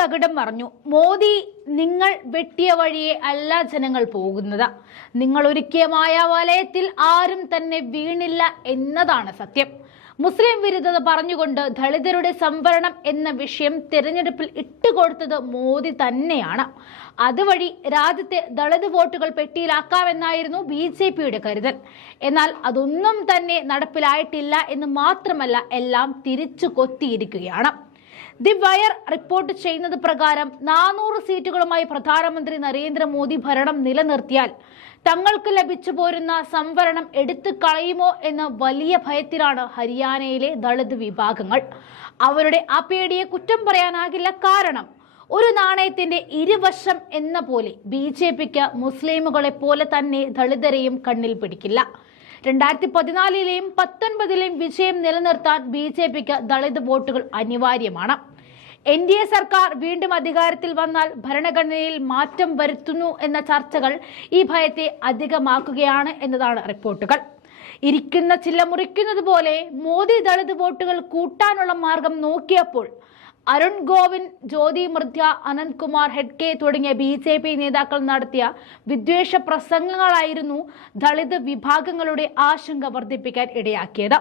തകിടം മറിഞ്ഞു. മോദി, നിങ്ങൾ വെട്ടിയ വഴിയെ അല്ല ജനങ്ങൾ പോകുന്നത്. നിങ്ങൾ ഒരുക്കിയ മായാവലയത്തിൽ ആരും തന്നെ വീണില്ല എന്നതാണ് സത്യം. മുസ്ലിം വിരുദ്ധത പറഞ്ഞുകൊണ്ട് ദളിതരുടെ സംവരണം എന്ന വിഷയം തെരഞ്ഞെടുപ്പിൽ ഇട്ടുകൊടുത്തത് മോദി തന്നെയാണ്. അതുവഴി രാജ്യത്തെ ദളിത് വോട്ടുകൾ പെട്ടിയിലാക്കാമെന്നായിരുന്നു BJPയുടെ കരുതൽ. എന്നാൽ അതൊന്നും തന്നെ നടപ്പിലായിട്ടില്ല എന്ന് മാത്രമല്ല, എല്ലാം തിരിച്ചു കൊത്തിയിരിക്കുകയാണ്. ദി വയർ റിപ്പോർട്ട് ചെയ്യുന്നത് പ്രകാരം 400 സീറ്റുകളുമായി പ്രധാനമന്ത്രി നരേന്ദ്രമോദി ഭരണം നിലനിർത്തിയാൽ തങ്ങൾക്ക് ലഭിച്ചു പോരുന്ന സംവരണം എടുത്തു കളയുമോ എന്ന വലിയ ഭയത്തിലാണ് ഹരിയാനയിലെ ദളിത് വിഭാഗങ്ങൾ. അവരുടെ ആ പേടിയെ കുറ്റം പറയാനാകില്ല. കാരണം ഒരു നാണയത്തിന്റെ ഇരുവശം എന്ന പോലെ BJPക്ക് മുസ്ലിമുകളെ പോലെ തന്നെ ദളിതരെയും കണ്ണിൽ പിടിക്കില്ല. 2014-ലെയും 2019-ലെയും വിജയം നിലനിർത്താൻ BJPക്ക് ദളിത് വോട്ടുകൾ അനിവാര്യമാണ്. NDA സർക്കാർ വീണ്ടും അധികാരത്തിൽ വന്നാൽ ഭരണഘടനയിൽ മാറ്റം വരുത്തുന്നു എന്ന ചർച്ചകൾ ഈ ഭയത്തെ അധികമാക്കുകയാണ് എന്നതാണ് റിപ്പോർട്ടുകൾ. ഇരിക്കുന്ന ചില്ല മുറിക്കുന്നത് പോലെ മോദി ദളിത് വോട്ടുകൾ കൂട്ടാനുള്ള മാർഗം നോക്കിയപ്പോൾ അരുൺ ഗോവിന്ദ്, ജ്യോതി മൃത്യ, അനന്ത് കുമാർ ഹെഡ്കെ തുടങ്ങിയ BJP നേതാക്കൾ നടത്തിയ വിദ്വേഷ പ്രസംഗങ്ങളായിരുന്നു ദളിത് വിഭാഗങ്ങളുടെ ആശങ്ക വർദ്ധിപ്പിക്കാൻ ഇടയാക്കിയത്.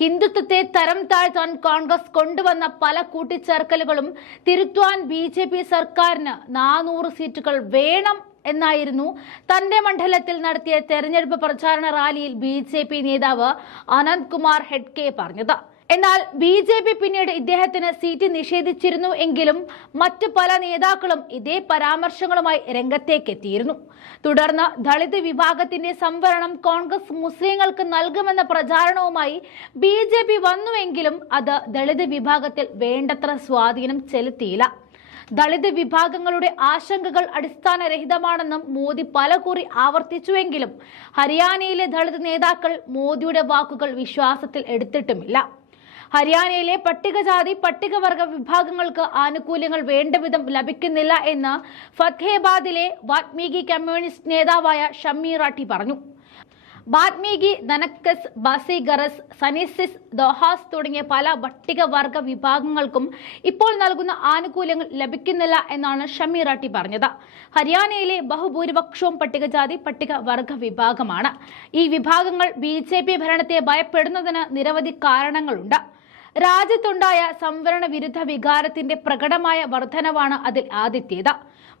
ഹിന്ദുത്വത്തെ തരം താഴ്ത്താൻ കോൺഗ്രസ് കൊണ്ടുവന്ന പല കൂട്ടിച്ചേർക്കലുകളും തിരുത്തുവാൻ BJP സർക്കാരിന് 400 സീറ്റുകൾ വേണം എന്നായിരുന്നു തന്റെ മണ്ഡലത്തിൽ നടത്തിയ തെരഞ്ഞെടുപ്പ് പ്രചാരണ റാലിയിൽ BJP നേതാവ് അനന്ത് കുമാർ ഹെഡ്കെ പറഞ്ഞത്. എന്നാൽ BJP പിന്നീട് ഇദ്ദേഹത്തിന് സീറ്റ് നിഷേധിച്ചിരുന്നു എങ്കിലും മറ്റു പല നേതാക്കളും ഇതേ പരാമർശങ്ങളുമായി രംഗത്തേക്കെത്തിയിരുന്നു. തുടർന്ന് ദളിത് വിഭാഗത്തിന്റെ സംവരണം കോൺഗ്രസ് മുസ്ലിങ്ങൾക്ക് നൽകുമെന്ന പ്രചാരണവുമായി BJP വന്നുവെങ്കിലും അത് ദളിത് വിഭാഗത്തിൽ വേണ്ടത്ര സ്വാധീനം ചെലുത്തിയില്ല. ദളിത് വിഭാഗങ്ങളുടെ ആശങ്കകൾ അടിസ്ഥാനരഹിതമാണെന്നും മോദി പലകുറി ആവർത്തിച്ചുവെങ്കിലും ഹരിയാനയിലെ ദളിത് നേതാക്കൾ മോദിയുടെ വാക്കുകൾ വിശ്വാസത്തിൽ എടുത്തിട്ടുമില്ല. ഹരിയാനയിലെ പട്ടികജാതി പട്ടികവർഗ വിഭാഗങ്ങൾക്ക് ആനുകൂല്യങ്ങൾ വേണ്ടവിധം ലഭിക്കുന്നില്ല എന്ന് ഫത്തേഹാബാദിലെ വാത്മീകി കമ്മ്യൂണിസ്റ്റ് നേതാവായ ഷമ്മി റാഠി പറഞ്ഞു. വാത്മീകി, ധനക്കസ്, ബാസിഗറസ്, സനിസിസ്, ദോഹാസ് തുടങ്ങിയ പല പട്ടികവർഗ വിഭാഗങ്ങൾക്കും ഇപ്പോൾ നൽകുന്ന ആനുകൂല്യങ്ങൾ ലഭിക്കുന്നില്ല എന്നാണ് ഷമ്മി റാഠി പറഞ്ഞത്. ഹരിയാനയിലെ ബഹുഭൂരിപക്ഷവും പട്ടികജാതി പട്ടികവർഗ വിഭാഗമാണ്. ഈ വിഭാഗങ്ങൾ BJP ഭരണത്തെ ഭയപ്പെടുന്നതിന് നിരവധി കാരണങ്ങളുണ്ട്. രാജ്യത്തുണ്ടായ സംവരണ വിരുദ്ധ വികാരത്തിന്റെ പ്രകടമായ വർധനവാണ് അതിൽ ആദ്യത്തേത്.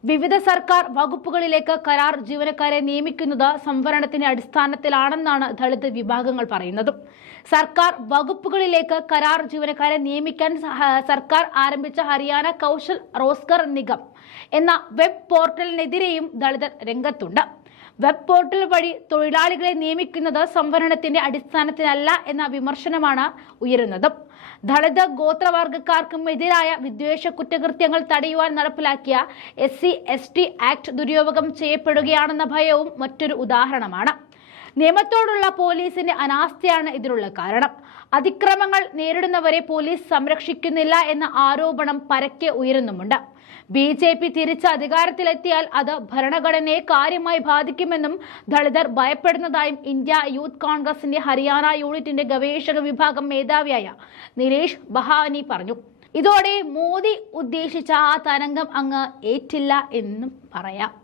വിവിധ സർക്കാർ വകുപ്പുകളിലേക്ക് കരാർ ജീവനക്കാരെ നിയമിക്കുന്നത് സംവരണത്തിന്റെ അടിസ്ഥാനത്തിലാണെന്നാണ് ദളിത് വിഭാഗങ്ങൾ പറയുന്നത്. സർക്കാർ വകുപ്പുകളിലേക്ക് കരാർ ജീവനക്കാരെ നിയമിക്കാൻ സർക്കാർ ആരംഭിച്ച ഹരിയാന കൗശൽ റോസ്ഗർ നിഗം എന്ന വെബ് പോർട്ടലിനെതിരെയും ദളിതർ രംഗത്തുണ്ട്. വെബ് പോർട്ടൽ വഴി തൊഴിലാളികളെ നിയമിക്കുന്നത് സംവരണത്തിന്റെ അടിസ്ഥാനത്തിലല്ല എന്ന വിമർശനമാണ് ഉയരുന്നത്. ദളിത് ഗോത്രവർഗക്കാർക്കും എതിരായ വിദ്വേഷ കുറ്റകൃത്യങ്ങൾ തടയുവാൻ നടപ്പിലാക്കിയ SC/ST ആക്ട് ദുരുപയോഗം ചെയ്യപ്പെടുകയാണെന്ന ഭയവും മറ്റൊരു ഉദാഹരണമാണ്. നിയമത്തോടുള്ള പോലീസിന്റെ അനാസ്ഥയാണ് ഇതിനുള്ള കാരണം. അതിക്രമങ്ങൾ നേരിടുന്നവരെ പോലീസ് സംരക്ഷിക്കുന്നില്ല എന്ന ആരോപണം പരക്കെ ഉയരുന്നുമുണ്ട്. BJP തിരിച്ച് അധികാരത്തിലെത്തിയാൽ അത് ഭരണഘടനയെ കാര്യമായി ബാധിക്കുമെന്നും ദളിതർ ഭയപ്പെടുന്നതായും ഇന്ത്യ യൂത്ത് കോൺഗ്രസിന്റെ ഹരിയാന യൂണിറ്റിന്റെ ഗവേഷക വിഭാഗം മേധാവിയായ നിലേഷ് ബഹാനി പറഞ്ഞു. ഇതോടെ മോദി ഉദ്ദേശിച്ച ആ തരംഗം അങ്ങ് ഏറ്റില്ല എന്നും പറയാം.